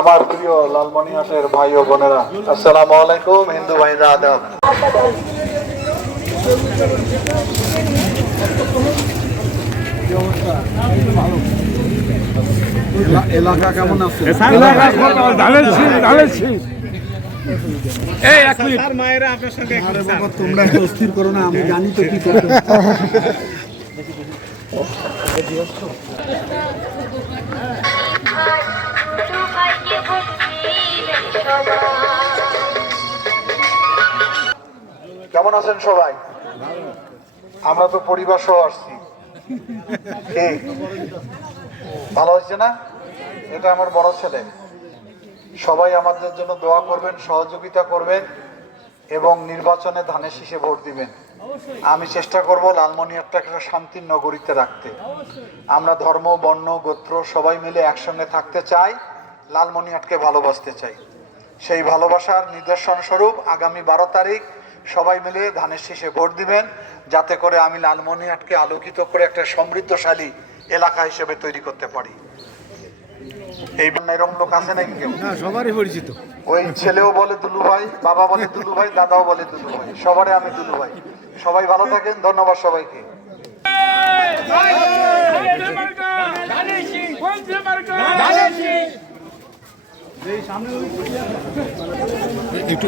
আমার প্রিয় লালমনিরহাটের ভাই ও বোনেরা, আসসালামু আলাইকুম। হিন্দু ভাইরা আদাব। এলাকা কেমন আছে? তোমরা এত অস্থির করো না, আমি জানি তো কি করতে। কেমন আছেন সবাই? আমরা তো পরিবার সহ আসছি। ভালো হয়েছে না? এটা আমার বড় ছেলে। সবাই আমাদের জন্য দোয়া করবেন, সহযোগিতা করবেন এবং নির্বাচনে ধানের শীষে ভোট দিবেন। আমি চেষ্টা করব লালমনিরহাটটাকে একটা শান্তির নগরীতে রাখতে। আমরা ধর্ম, বর্ণ, গোত্র সবাই মিলে একসঙ্গে থাকতে চাই, লালমনিরহাটকে ভালোবাসতে চাই। সেই ভালোবাসার নিদর্শন স্বরূপ আগামী 12 তারিখ সবাই মিলে ধানের শীষে ভোট দিবেন, যাতে করে আমি লালমনিরহাটকে আলোকিত করে একটা সমৃদ্ধশালী এলাকা হিসেবে তৈরি করতে পারি। এই এরকম লোক আছে নাকি কেউ? সবারই পরিচিত। ওই ছেলেও বলে দুলু ভাই, বাবা বলে দুলু ভাই, দাদাও বলে দুলু ভাই, সবারই আমি দুলু ভাই। সবাই ভালো থাকেন, ধন্যবাদ সবাইকে। একটু